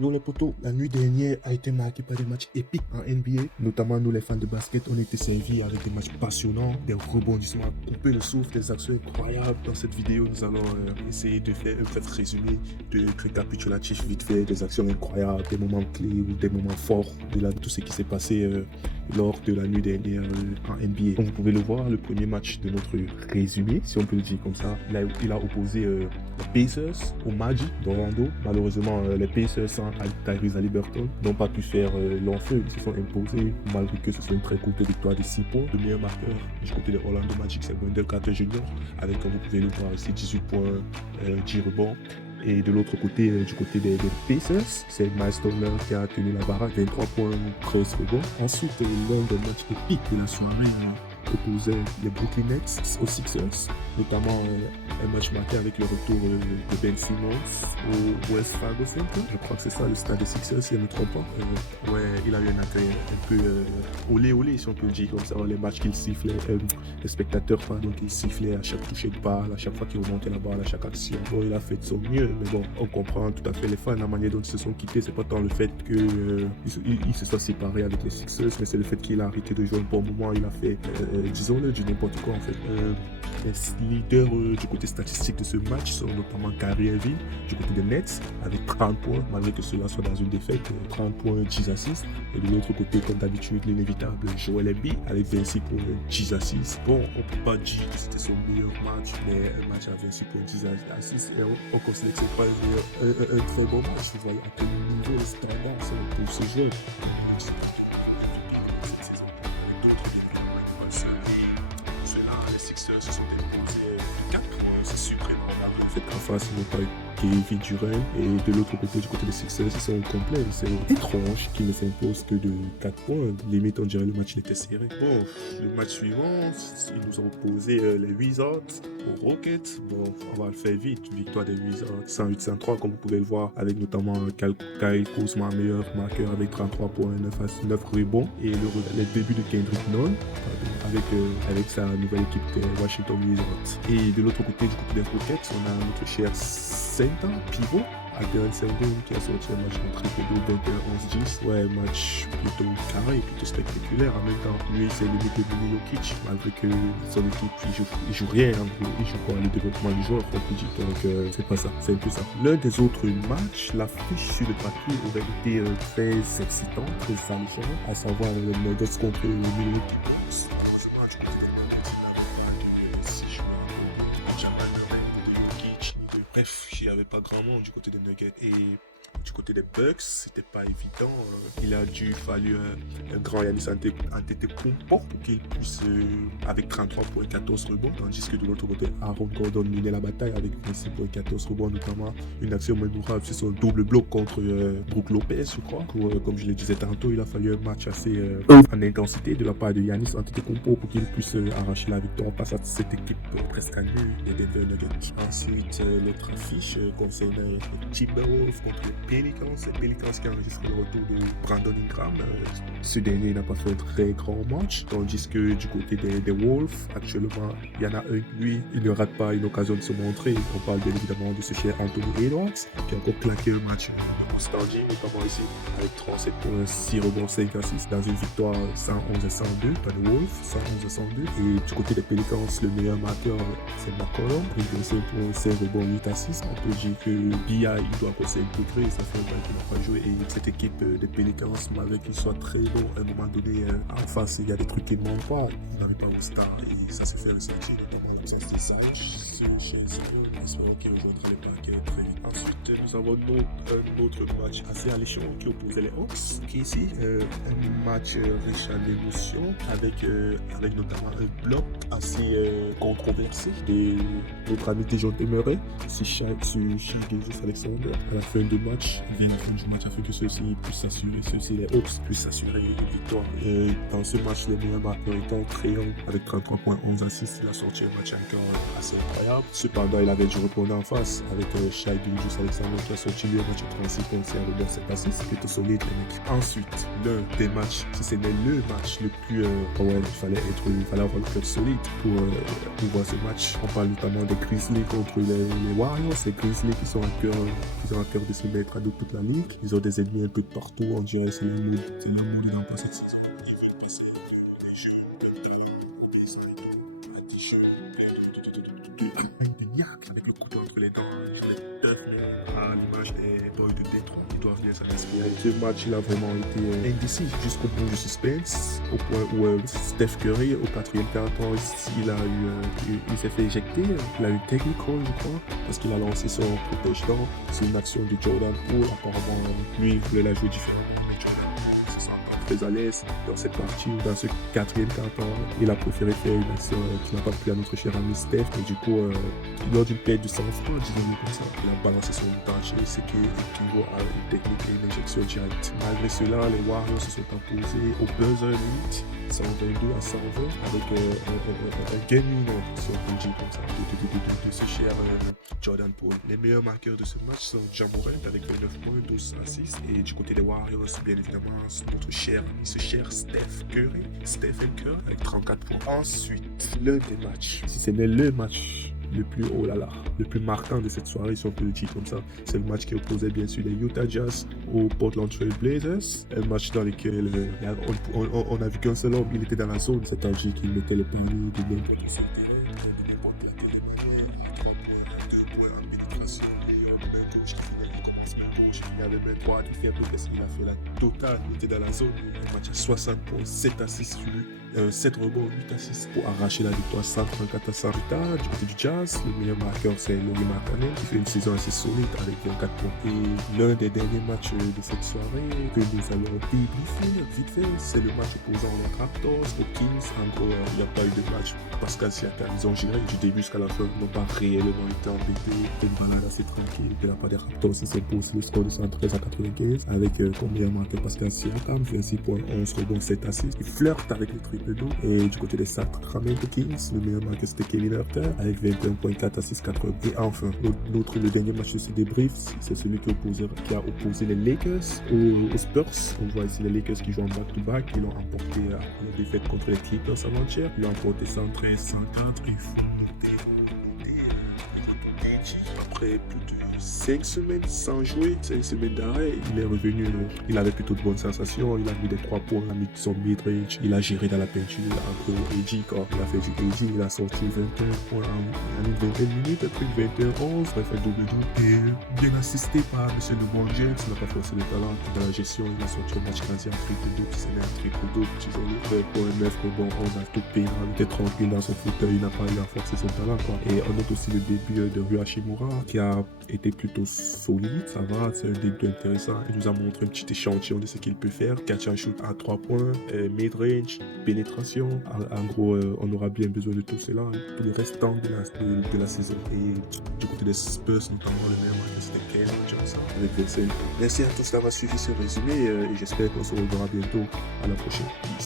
Yo les potos, la nuit dernière a été marquée par des matchs épiques en NBA. Notamment nous les fans de basket, on a été servis avec des matchs passionnants, des rebondissements à couper le souffle, des actions incroyables. Dans cette vidéo, nous allons essayer de faire un bref résumé, de récapitulatif vite fait, des actions incroyables, des moments clés ou des moments forts de tout ce qui s'est passé lors de la nuit dernière en NBA. Comme vous pouvez le voir, le premier match de notre résumé, si on peut le dire comme ça, il a opposé les Pacers au Magic d'Orlando. Malheureusement, les Pacers sans Tyrese Haliburton n'ont pas pu faire long feu. Ils se sont imposés malgré que ce soit une très courte victoire de 6 points. Le meilleur marqueur du côté de Orlando Magic, c'est Wendell Carter Jr. avec, comme vous pouvez le voir ici, 18 points, 10 rebonds. Et de l'autre côté, du côté des Pacers, c'est Miles Turner qui a tenu la baraque, 23 points, 13 rebonds. Ensuite, l'un des matchs épiques de la soirée opposait les Brooklyn Nets aux Sixers, notamment un match marqué avec le retour de Ben Simmons au Wells Fargo Center. Je crois que c'est ça le stade des Sixers, si je ne me trompe pas. Ouais, il a eu un accueil un peu olé, si on peut le dire comme ça. Les matchs qu'il sifflait, les spectateurs, pardon, qui sifflaient à chaque toucher de balle, à chaque fois qu'il remontait la balle, à chaque action. Bon, il a fait de son mieux, mais bon, on comprend tout à fait les fans, la manière dont ils se sont quittés. C'est pas tant le fait qu'il se soit séparé avec les Sixers, mais c'est le fait qu'il a arrêté de jouer un bon moment. Il a fait disons-le, du n'importe quoi en fait. Les leaders du côté statistique de ce match sont notamment Kyrie Irving du côté des Nets avec 30 points, malgré que cela soit dans une défaite, 30 points, 10 assists. Et de l'autre côté, comme d'habitude, l'inévitable Joel Embiid avec 26 points, 10 assists. Bon, on peut pas dire que c'était son meilleur match, mais un match à 26 points, 10 assists, et on considère que c'est pas un très bon match. Vous voyez à quel niveau les standards sont pour ce jeu. Les Sixers se sont imposés 4 points, c'est suprêmement rare. En fait, en face, ils n'ont pas eu Kevin Durant. Et de l'autre côté, du côté des Sixers, ils sont complets. C'est étrange qu'ils ne s'imposent que de 4 points. Limite, on dirait le match était serré. Bon, le match suivant, ils nous ont opposé les Wizards aux Rockets. Bon, on va le faire vite. Victoire des Wizards 108-103, comme vous pouvez le voir, avec notamment Kyle Kuzma, meilleur marqueur avec 33 points, 9 rebonds. Et les débuts de Kendrick Nunn avec sa nouvelle équipe Washington Wizards. Et de l'autre côté, du côté des Rockets, on a notre cher center pivot, Alperen Sengun, qui a sorti un match de triple 21-11-10. Ouais, match plutôt carré, plutôt spectaculaire. En même temps, lui, c'est limite de Jokic, malgré que son équipe, il joue rien, en gros. Il joue pour le développement du joueur, on peut dire. Donc, c'est pas ça, c'est un peu ça. L'un des autres matchs, l'affiche sur le papier aurait été très excitant, très alléchant, à savoir le Nuggets contre le Milwaukee Bucks. Bref, il n'y avait pas grand monde du côté des Nuggets. Et du côté des Bucks, c'était pas évident. Il a dû falloir un grand Giannis Antetokounmpo pour qu'il puisse, avec 33 points 14 rebonds, tandis que de l'autre côté, Aaron Gordon menait la bataille avec 26 points 14 rebonds, notamment une action mémorable, c'est son double bloc contre Brook Lopez, je crois. Comme je le disais tantôt, il a fallu un match assez en intensité de la part de Giannis Antetokounmpo pour qu'il puisse arracher la victoire face à cette équipe presque à nul des Denver Nuggets. Ensuite, l'autre affiche concerne les Timberwolves contre les Pelicans qui enregistrent le retour de Brandon Ingram. Ce dernier n'a pas fait un très grand match, tandis que du côté des Wolves, actuellement, il y en a un, lui, il ne rate pas une occasion de se montrer. On parle bien évidemment de ce cher Anthony Edwards, qui a encore claqué un match standing, notamment ici, avec 37 points, 6 rebonds, 5 assists, dans une victoire 111-102 par les Wolves, 111-102. Et du côté des Pelicans, le meilleur marqueur, c'est McCollum, avec 25 points, 5 rebonds, 8 assists. On peut dire que BI, il doit encore s'intégrer, ça fait un moment qu'il n'a pas joué. Et cette équipe des Pelicans, malgré qu'il soit très bon, à un moment donné, en face, il y a des trucs qui ne manquent pas. Il n'avait pas au star, et ça s'est fait ressentir, notamment l'absence de Sage, chez Zion, qui rejoindra les parquets très vite. Ensuite, nous avons un autre match assez alléchant qui opposait les Hawks, qui ici, un match riche en émotions, avec notamment un bloc assez controversé de notre ami Dejounte Murray, sur Shai Gilgeous-Alexander. À la fin du match, vers la fin du match, afin que ceux-ci puissent s'assurer, les Hawks puissent s'assurer une victoire. Dans ce match, le meilleur marqueur étant Trae Young avec 33 points, 11 assists, il a sorti un match à flanker assez incroyable. Cependant, il avait du répondre en face avec Shai Gilgeous-Alexander qui a sorti lui un match de 36 points avec leur 7 assists. Plutôt solide, les mecs. Ensuite, l'un des matchs, si ce n'est le match le plus... il fallait avoir le cœur solide pour voir ce match. On parle notamment des Grizzlies contre les Warriors. Les Grizzlies qui sont à cœur de se mettre à dos toute la ligue. Ils ont des ennemis un peu partout. On dirait c'est le monde dans pas cette saison. Ils veulent passer des jeux, des t-shirts, de niaque avec le couteau entre les dents. Ils ont les teufs, à l'image des boys de Détroit qui doivent bien s'en inspirer. Ce match, il a vraiment été indécis jusqu'au bout du suspense, au point où Steph Curry, au 4e quart-temps, il s'est fait éjecter. Il a eu technical, je crois, parce qu'il a lancé son protège-dents. C'est une action de Jordan Poole. Apparemment, lui, il voulait la jouer différemment. Mais Jordan Poole se sent pas très à l'aise dans cette partie, dans ce 4e quart-temps. Il a préféré faire une action qui n'a pas plu à notre cher ami Steph. Et du coup, lors d'une perte de sang-froid, disons-le comme ça, il a balancé son danger, ce qui équivaut à une technique et une injection directe. Malgré cela, les Warriors se sont imposés au buzzer limite, 122 à 120, avec un game winner, si on peut le dire comme ça, de ce cher Jordan Poole. Les meilleurs marqueurs de ce match sont Ja Morant avec 29 points, 12 assists, et du côté des Warriors, bien évidemment, notre cher Steph Curry, Stephen Curry, avec 34 points. Ensuite, l'un des matchs, si ce n'est le match le plus marquant de cette soirée, si on peut le dire comme ça, c'est le match qui opposait bien sûr les Utah Jazz aux Portland Trail Blazers. Un match dans lequel on a vu qu'un seul homme, il était dans la zone, c'est-à-dire qu'il mettait le panier de n'importe quel il avait même droit de faire parce qu'il a fait la totale, il était dans la zone, un match à 60 points, 7 assists sur lui. 7 rebonds, 8 assists pour arracher la victoire 134 à 100. Du côté du Jazz, le meilleur marqueur c'est Lauri Markkanen qui fait une saison assez solide avec 24 points. Et l'un des derniers matchs de cette soirée que nous allons débriefer vite fait, c'est le match opposant les Raptors aux Kings. En gros, il n'y a pas eu de match. Pascal Siakam, ils ont géré du début jusqu'à la fin, ils n'ont pas réellement été embêtés. Une balade assez tranquille de la part des Raptors, ils s'imposent le score de 113 à 95 avec comme meilleur marqueur Pascal Siakam, 26 points, 11 rebonds, 7 assists. Il flirte avec les triple. Et du côté des Sacramento Kings, le meilleur marqueur c'était Kevin Huerter avec 21.4 assists, 4 rebonds. Et enfin, le dernier match de ce débrief, c'est celui qui a opposé les Lakers aux Spurs. On voit ici les Lakers qui jouent en back-to-back. Ils ont emporté la défaite contre les Clippers avant-hier. Ils ont emporté 113, 104. Ils font après plus de 5 semaines sans jouer, 5 semaines d'arrêt, il est revenu, il avait plutôt de bonnes sensations, il a mis des 3 points, il a mis son mid-range, il a géré dans la peinture, un peu AG, quand il a fait du AG, il a sorti 21 points en une vingtaine de minutes, un truc 21-11, bref, un double-double, et bien assisté par M. LeBron James, il n'a pas forcé le talent dans la gestion, il a sorti un match quasi en triple-double, c'est un triple-double, disons-le, 9 rebonds, 11 à tout pays, il était tranquille dans son fauteuil, il n'a pas eu à forcer son talent, quoi. Et on note aussi le début de Rui Hachimura, qui a été plutôt solide, ça va, c'est un début intéressant. Il nous a montré un petit échantillon de ce qu'il peut faire. Catch and shoot à 3 points, mid-range, pénétration. En gros, on aura bien besoin de tout cela pour le restant de la saison. Et du côté des Spurs, notamment le meilleur marqueur, c'était Keldon Johnson avec 25 points. Merci à tous d'avoir suivi ce résumé et j'espère qu'on se reverra bientôt. À la prochaine.